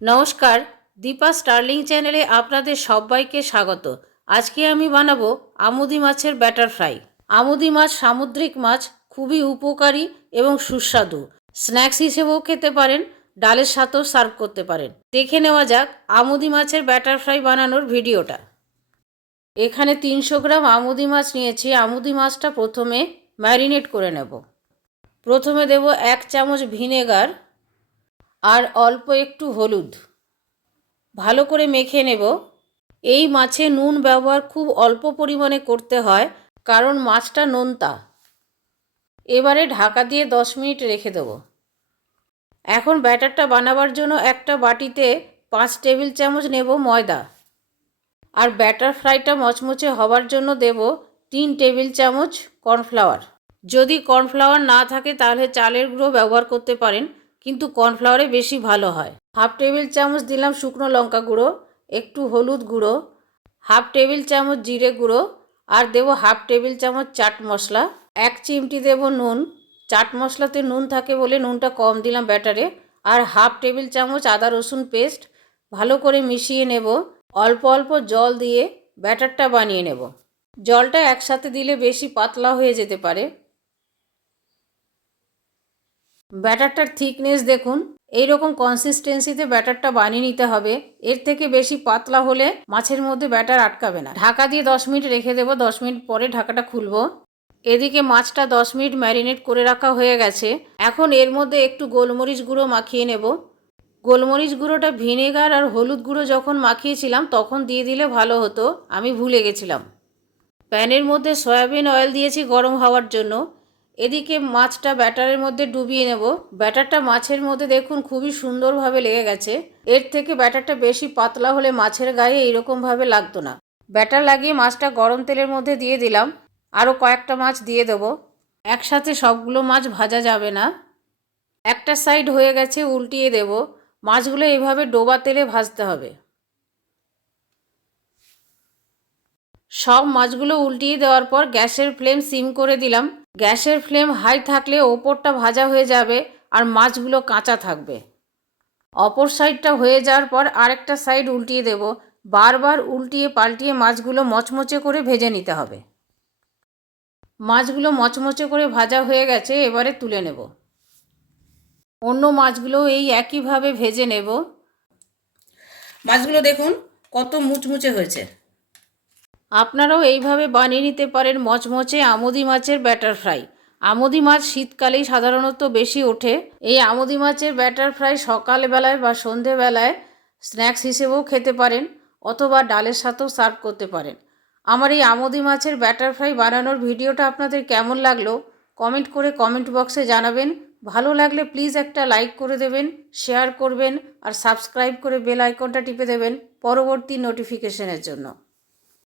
নমস্কার, দীপা স্টার্লিং চ্যানেলে আপনাদের সবাইকে স্বাগত। আজকে আমি বানাবো আমুদি মাছের ব্যাটার ফ্রাই আমুদি মাছ সামুদ্রিক মাছ, খুবই উপকারী এবং সুস্বাদু। স্ন্যাক্স হিসেবেও খেতে পারেন, ডালের সাথেও সার্ভ করতে পারেন। দেখে নেওয়া যাক আমুদি মাছের ব্যাটার ফ্রাই বানানোর ভিডিওটা। এখানে তিনশো গ্রাম আমুদি মাছ নিয়েছি। আমুদি মাছটা প্রথমে ম্যারিনেট করে নেব। প্রথমে দেব এক চামচ ভিনেগার আর অল্প একটু হলুদ। ভালো করে মেখে নেব। এই মাছে নুন ব্যবহার খুব অল্প পরিমাণে করতে হয়, কারণ মাছটা নোনতা। এবারে ঢাকা দিয়ে দশ মিনিট রেখে দেবো। এখন ব্যাটারটা বানাবার জন্য একটা বাটিতে পাঁচ টেবিল চামচ নেব ময়দা। আর ব্যাটার ফ্রাইটা মচমচে হওয়ার জন্য দেব তিন টেবিল চামচ কর্নফ্লাওয়ার। যদি কর্নফ্লাওয়ার না থাকে, তাহলে চালের গুঁড়ো ব্যবহার করতে পারেন। কিন্তু কর্নফ্লাওয়ারে বেশি ভালো হয়। হাফ টেবিল চামচ দিলাম শুকনো লঙ্কা গুঁড়ো, একটু হলুদ গুঁড়ো, হাফ টেবিল চামচ জিরে গুঁড়ো, আর দেব হাফ টেবিল চামচ চাট মশলা। এক চিমটি দেব নুন। চাট মশলাতে নুন থাকে বলে নুনটা কম দিলাম ব্যাটারে, আর হাফ টেবিল চামচ আদা রসুন পেস্ট ভালো করে মিশিয়ে নেব। অল্প অল্প জল দিয়ে ব্যাটারটা বানিয়ে নেব। জলটা একসাথে দিলে বেশি পাতলা হয়ে যেতে পারে। ব্যাটারটার থিকনেস দেখুন। এই রকম কনসিস্টেন্সিতে ব্যাটারটা বানিয়ে নিতে হবে। এর থেকে বেশি পাতলা হলে মাছের মধ্যে ব্যাটার আটকাবে না। ঢাকা দিয়ে দশ মিনিট রেখে দেবো। দশ মিনিট পরে ঢাকাটা খুলবো। এদিকে মাছটা দশ মিনিট ম্যারিনেট করে রাখা হয়ে গেছে। এখন এর মধ্যে একটু গোলমরিচ গুঁড়ো মাখিয়ে নেব। গোলমরিচ গুঁড়োটা ভিনেগার আর হলুদ গুঁড়ো যখন মাখিয়েছিলাম, তখন দিয়ে দিলে ভালো হতো। আমি ভুলে গেছিলাম। প্যানের মধ্যে সয়াবিন অয়েল দিয়েছি গরম হওয়ার জন্য। এদিকে মাছটা ব্যাটারের মধ্যে ডুবিয়ে নেব। ব্যাটারটা মাছের মধ্যে দেখুন খুবই সুন্দরভাবে লেগে গেছে। এর থেকে ব্যাটারটা বেশি পাতলা হলে মাছের গায়ে এইরকমভাবে লাগতো না। ব্যাটার লাগিয়ে মাছটা গরম তেলের মধ্যে দিয়ে দিলাম। আরও কয়েকটা মাছ দিয়ে দেবো। একসাথে সবগুলো মাছ ভাজা যাবে না। একটা সাইড হয়ে গেছে, উল্টিয়ে দেব। মাছগুলো এভাবে ডোবা তেলে ভাজতে হবে। সব মাছগুলো উল্টিয়ে দেওয়ার পর গ্যাসের ফ্লেম সিম করে দিলাম। গ্যাসের ফ্লেম হাই থাকলে ওপরটা ভাজা হয়ে যাবে আর মাছগুলো কাঁচা থাকবে। অপর সাইডটা হয়ে যাওয়ার পর আরেকটা সাইড উল্টিয়ে দেব। বারবার উল্টিয়ে পাল্টিয়ে মাছগুলো মচমচে করে ভেজে নিতে হবে। মাছগুলো মচমচে করে ভাজা হয়ে গেছে, এবারে তুলে নেব। অন্য মাছগুলো এই একইভাবে ভেজে নেব। মাছগুলো দেখুন কত মুচমুচে হয়েছে। আপনারাও এইভাবে বানিয়ে নিতে পারেন মচমচে আমুদি মাছের ব্যাটার ফ্রাই আমুদি মাছ শীতকালেই সাধারণত বেশি ওঠে। এই আমুদি মাছের ব্যাটার ফ্রাই সকালবেলায় বা সন্ধেবেলায় স্ন্যাক্স হিসেবেও খেতে পারেন অথবা ডালের সাথেও সার্ভ করতে পারেন। আমার এই আমুদি মাছের ব্যাটার ফ্রাই বানানোর ভিডিওটা আপনাদের কেমন লাগল? কমেন্ট করে কমেন্ট বক্সে জানাবেন। ভালো লাগলে প্লিজ একটা লাইক করে দেবেন শেয়ার করবেন আর সাবস্ক্রাইব করে বেল আইকনটা টিপে দেবেন পরবর্তী নোটিফিকেশনের জন্য।